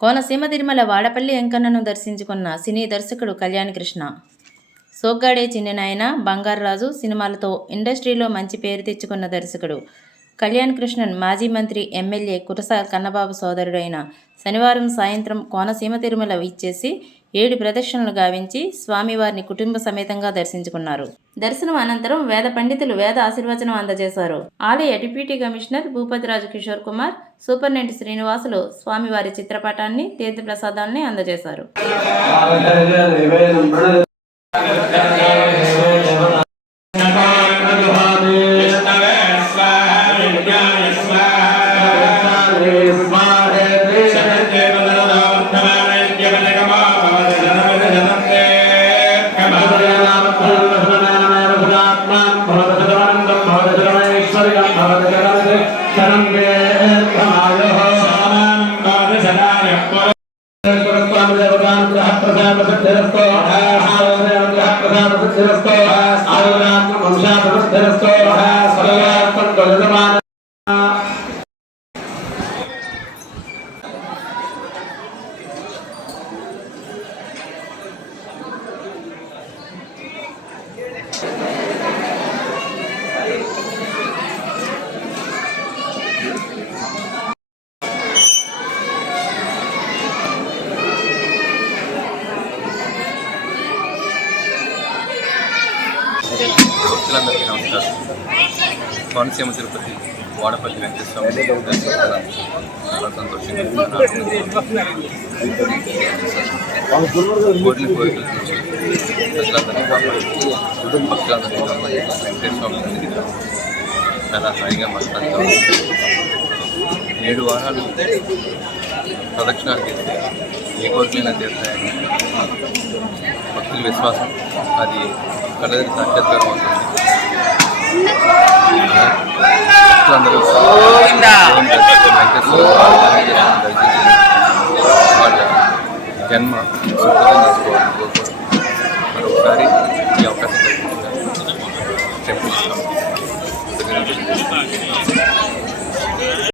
కోనసీమ తిరుమల వాడపల్లి వెంకన్నను దర్శించుకున్న సినీ దర్శకుడు కళ్యాణ్ కృష్ణ. సోగ్గాడే చిన్ననాయన బంగారరాజు సినిమాలతో ఇండస్ట్రీలో మంచి పేరు తెచ్చుకున్న దర్శకుడు. కళ్యాణ్ కృష్ణన్ మాజీ మంత్రి ఎమ్మెల్యే కురస కన్నబాబు సోదరుడైన శనివారం సాయంత్రం కోనసీమ తిరుమల ఇచ్చేసి ఏడు ప్రదక్షిణలు గావించి స్వామివారిని కుటుంబ సమేతంగా దర్శించుకున్నారు. దర్శనం అనంతరం వేద పండితులు వేద ఆశీర్వచనం అందజేశారు. ఆలయ deputy commissioner Bhupathiraju Kishore Kumar superintendent Srinivasulu స్వామివారి చిత్రపటాన్ని తీర్థప్రసాదాన్ని అందజేశారు. ప్రధాన ప్రధాన ప్రధాన ప్రధాన భక్తులందరికీ నమస్కారం. కోనసీమ తిరుపతి వాడపల్లి వెంకటేశ్వర చాలా సంతోషంగా కోరిన కోరికలు ప్రజలందరినీ భక్తులందరినీ వెంకటేశ్వర చాలా హాయిగా మనసాగుతూ ఏడు వారాలు ప్రదక్షిణాలు చేస్తే ఏ కోరికలైనా చేస్తాయని భక్తుల విశ్వాసం. అది కళ్ళదరి సాక్షాత్కారం అవుతుంది. వాళ్ళ జన్మ సుఖం చేసుకోవాలని కోరుకోవాలి మరొకసారి ఈ అవకాశం టెంపుల్